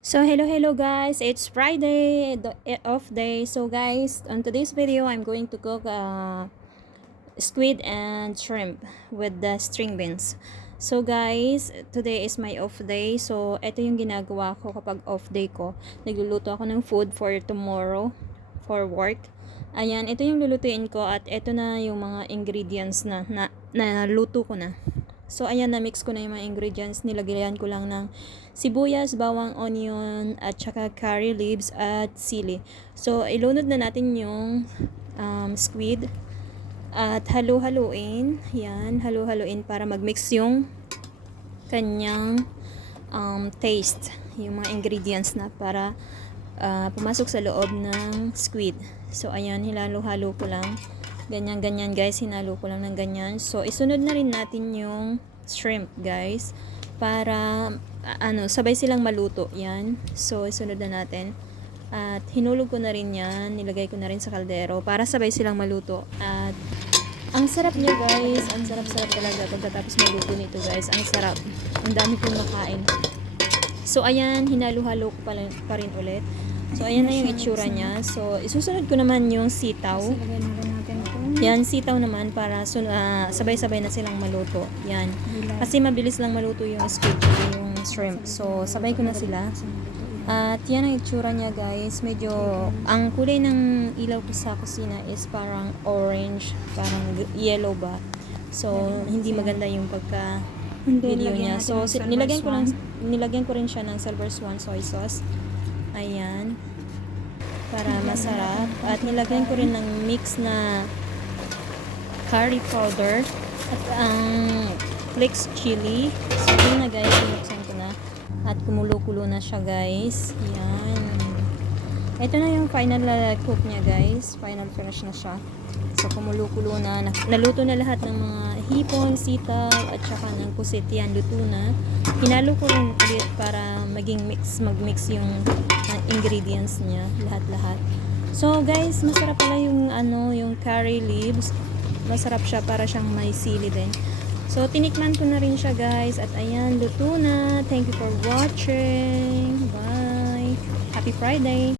So hello guys, it's Friday, the off day. So guys, on today's video, I'm going to cook squid and shrimp with the string beans. So guys, today is my off day. So ito yung ginagawa ko kapag off day ko. Nagluluto ako ng food for tomorrow for work. Ayan, ito yung lulutuin ko at ito na yung mga ingredients na luto ko na. So, ayan, na-mix ko na yung mga ingredients. Nilagyan ko lang ng sibuyas, bawang, onion, at saka curry leaves at sili. So, ilunod na natin yung squid. At halu-haluin. Yan, halu-haluin para mag-mix yung kanyang taste. Yung mga ingredients na para pumasok sa loob ng squid. So, ayan, hilalo-halo ko lang. Ganyan-ganyan guys, hinalo ko lang ng ganyan. So, isunod na rin natin yung shrimp guys. Para, sabay silang maluto. Yan. So, isunod na natin. At hinulog ko na rin yan. Nilagay ko na rin sa kaldero para sabay silang maluto. At, ang sarap niya guys. Ang sarap-sarap talaga pagkatapos maluto nito guys. Ang sarap. Ang dami kong makain. So, ayan, hinalo-halo ko pa rin ulit. So, ayan na yung itsura niya. So, isusunod ko naman yung sitaw. Yan, sitaw naman para sabay-sabay na silang maluto. Yan. Kasi mabilis lang maluto yung squid at yung shrimp. So, sabay ko na sila. At yan ang itsura niya guys. Medyo, ang kulay ng ilaw ko sa kusina is parang orange, parang yellow ba. So, hindi maganda yung pagka-video niya. So, nilagyan ko rin siya ng Silver Swan soy sauce. Ayan. Para masarap. At nilagyan ko rin ng mix na curry powder at ang flakes chili. So, yun na guys, binuksan ko na. At kumulo-kulo na siya guys. Yan. Ito na yung final cook niya guys. Final finish na siya. So, kumulo-kulo na. Naluto na lahat ng mga hipon, sitaw, at saka ng pusit. Yan, luto na. Hinalo ko rin ulit para mag-mix yung ingredients niya. Lahat-lahat. So, guys, masarap pala yung, yung curry leaves. Masarap siya para siyang may sili din. So, tinikman ko na rin siya guys. At ayan, luto na. Thank you for watching. Bye. Happy Friday.